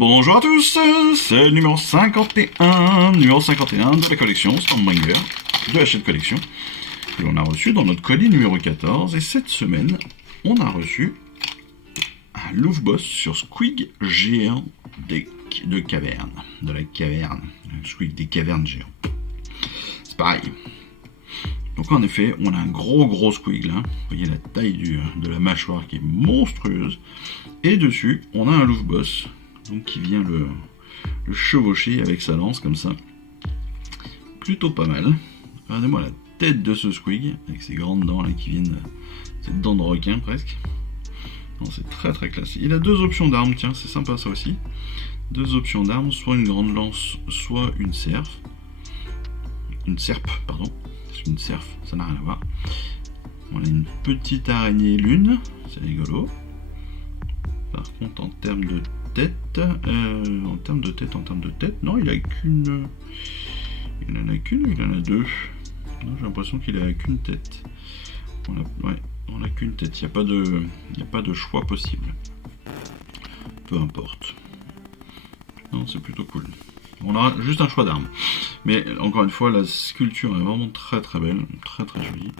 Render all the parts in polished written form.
Bonjour à tous, c'est le numéro 51 de la collection Stormbringer de Hachette Collection que l'on a reçu dans notre colis numéro 14. Et cette semaine, on a reçu un Louvre Boss sur Squig géant de caverne, de la caverne, un Squig des cavernes géants. C'est pareil. Donc en effet, on a un gros squig là, vous voyez la taille de la mâchoire qui est monstrueuse, et dessus on a un Louvre Boss, donc qui vient le chevaucher avec sa lance comme ça. Plutôt pas mal. Regardez-moi la tête de ce squig, avec ses grandes dents là qui viennent, ses dents de requin presque. Non, c'est très classe. Il a deux options d'armes, tiens, c'est sympa ça aussi. Deux options d'armes, soit une grande lance, soit une serpe. Une cerf, ça n'a rien à voir. On a une petite araignée lune, c'est rigolo. Par contre, en termes de tête, non, il a qu'une. Il en a qu'une ou il en a deux? Non, j'ai l'impression qu'il a qu'une tête. On a qu'une tête. Il n'y a pas de choix possible. Peu importe. Non, c'est plutôt cool. On a juste un choix d'armes. Mais encore une fois, la sculpture est vraiment très belle, très jolie.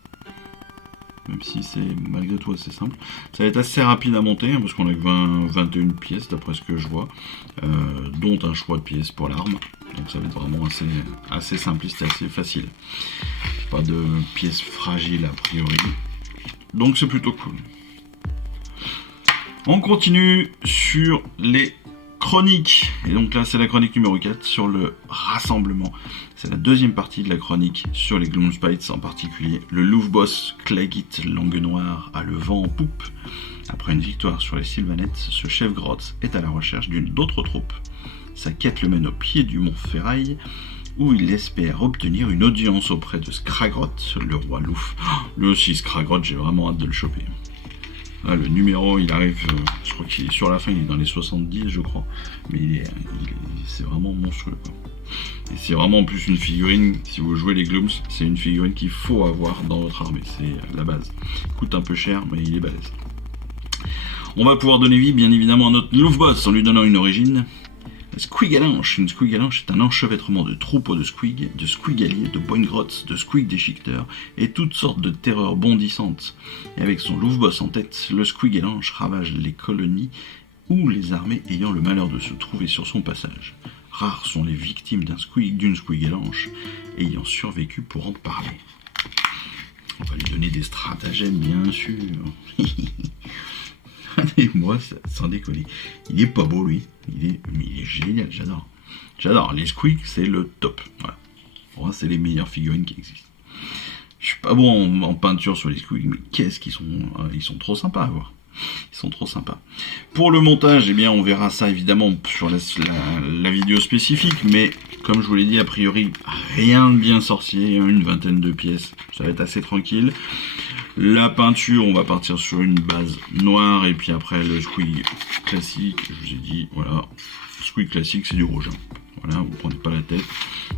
Même si c'est malgré tout assez simple. Ça va être assez rapide à monter, hein, parce qu'on a que 21 pièces d'après ce que je vois, dont un choix de pièces pour l'arme. Donc ça va être vraiment assez simpliste et assez facile. Pas de pièces fragiles a priori. Donc c'est plutôt cool. On continue sur les chronique, et donc là c'est la chronique numéro 4 sur le rassemblement. C'est la deuxième partie de la chronique sur les Gloomspites, en particulier le Louvre Boss Claggit Langue Noire a le vent en poupe. Après une victoire sur les Sylvanettes, ce chef grotte est à la recherche d'une d'autres troupes. Sa quête le mène au pied du mont Ferraille, où il espère obtenir une audience auprès de Skragrott, le roi Louf. Lui aussi Skragrott, j'ai vraiment hâte de le choper. Là, le numéro, il arrive, je crois qu'il est sur la fin, il est dans les 70, je crois. Mais c'est vraiment monstrueux, quoi. Et c'est vraiment en plus une figurine, si vous jouez les Glooms, c'est une figurine qu'il faut avoir dans votre armée, c'est la base. Il coûte un peu cher, mais il est balèze. On va pouvoir donner vie, bien évidemment, à notre Louvre Boss en lui donnant une origine. Squigalanche. Une Squigalanche est un enchevêtrement de troupeaux de squig, de squigaliers, de boingrottes, de squig déchiqueteurs et toutes sortes de terreurs bondissantes. Et avec son Louvre Boss en tête, le Squigalanche ravage les colonies ou les armées ayant le malheur de se trouver sur son passage. Rares sont les victimes d'une Squigalanche ayant survécu pour en parler. On va lui donner des stratagèmes, bien sûr. Et moi, sans déconner. Il est pas beau, lui. Mais il est génial, j'adore. J'adore. Les squigs, c'est le top. Voilà. Pour moi, c'est les meilleures figurines qui existent. Je suis pas bon en peinture sur les squigs, mais qu'est-ce qu'ils sont... ils sont trop sympas à voir. Ils sont trop sympas. Pour le montage, eh bien, on verra ça évidemment sur la vidéo spécifique, mais comme je vous l'ai dit, a priori, rien de bien sorcier, hein, une vingtaine de pièces. Ça va être assez tranquille. La peinture, on va partir sur une base noire, et puis après le squig classique, je vous ai dit, voilà, squig classique c'est du rouge. Voilà, vous prenez pas la tête.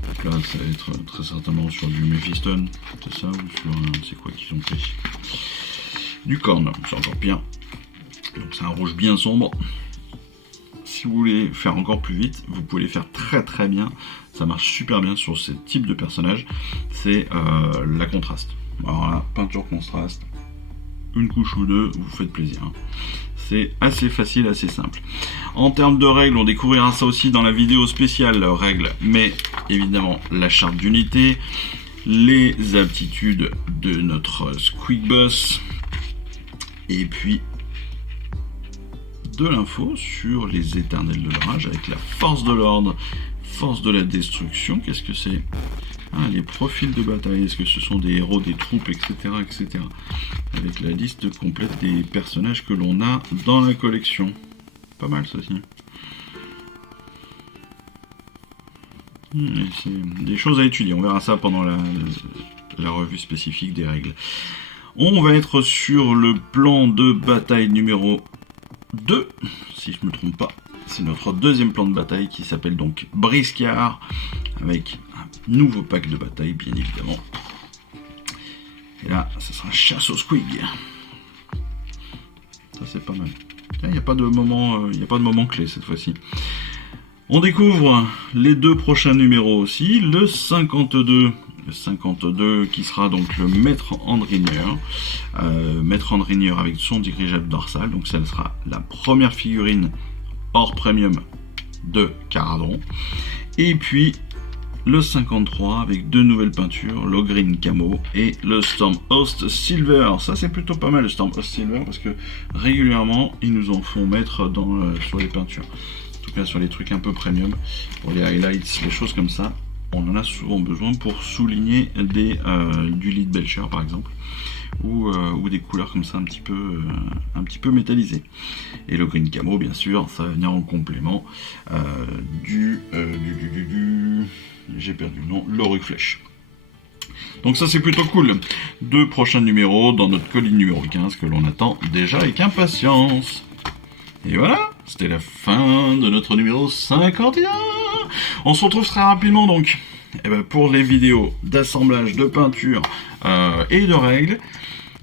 Donc là, ça va être très certainement sur du Mephiston, c'est ça, ou sur, c'est quoi qu'ils ont pris? Du corne, c'est encore pire. Donc c'est un rouge bien sombre. Si vous voulez faire encore plus vite, vous pouvez les faire très bien. Ça marche super bien sur ce type de personnage. C'est la contraste. Alors là, peinture contraste, une couche ou deux, vous faites plaisir. C'est assez facile, assez simple. En termes de règles, on découvrira ça aussi dans la vidéo spéciale règles, mais évidemment la charte d'unité, les aptitudes de notre Squig Boss, et puis de l'info sur les éternels de l'orage avec la force de l'ordre, force de la destruction. Qu'est-ce que c'est? Les profils de bataille, est-ce que ce sont des héros, des troupes, etc. Avec la liste complète des personnages que l'on a dans la collection. Pas mal ça aussi. C'est des choses à étudier, on verra ça pendant la revue spécifique des règles. On va être sur le plan de bataille numéro 2, si je ne me trompe pas. C'est notre deuxième plan de bataille qui s'appelle donc Briscard, avec un nouveau pack de bataille, bien évidemment. Et là, ça sera chasse au squig. Ça, c'est pas mal. Il n'y a pas de moment clé cette fois-ci. On découvre les 2 prochains numéros aussi, le 52 qui sera donc le Maître Endrineur, avec son dirigeable dorsal, donc ça sera la première figurine hors premium de Caradron, et puis le 53 avec 2 nouvelles peintures, le Green Camo et le Stormhost Silver. Ça c'est plutôt pas mal le Stormhost Silver parce que régulièrement ils nous en font mettre sur les peintures. En tout cas sur les trucs un peu premium, pour les highlights, les choses comme ça, on en a souvent besoin pour souligner du Lead Belcher par exemple, ou des couleurs comme ça un petit peu métallisées. Et le Green Camo bien sûr, ça va venir en complément j'ai perdu le nom, l'Auric Flèche. Donc ça c'est plutôt cool. 2 prochains numéros dans notre colis numéro 15 que l'on attend déjà avec impatience. Et voilà, c'était la fin de notre numéro 51. On se retrouve très rapidement donc pour les vidéos d'assemblage, de peinture et de règles.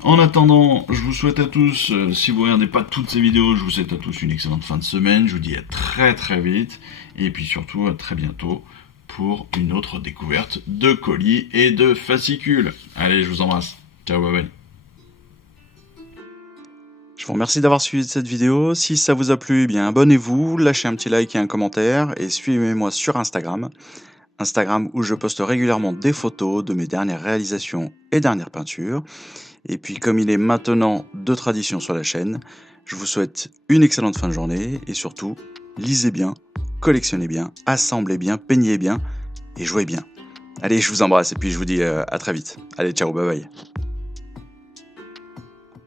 En attendant, je vous souhaite à tous, si vous regardez pas toutes ces vidéos, je vous souhaite à tous une excellente fin de semaine. Je vous dis à très très vite. Et puis surtout à très bientôt pour une autre découverte de colis et de fascicules. Allez, je vous embrasse. Ciao, bye bye. Je vous remercie d'avoir suivi cette vidéo. Si ça vous a plu, eh bien abonnez-vous, lâchez un petit like et un commentaire et suivez-moi sur Instagram. Instagram où je poste régulièrement des photos de mes dernières réalisations et dernières peintures. Et puis comme il est maintenant de tradition sur la chaîne, je vous souhaite une excellente fin de journée et surtout, lisez bien, collectionnez bien, assemblez bien, peignez bien et jouez bien. Allez, je vous embrasse et puis je vous dis à très vite. Allez, ciao, bye bye.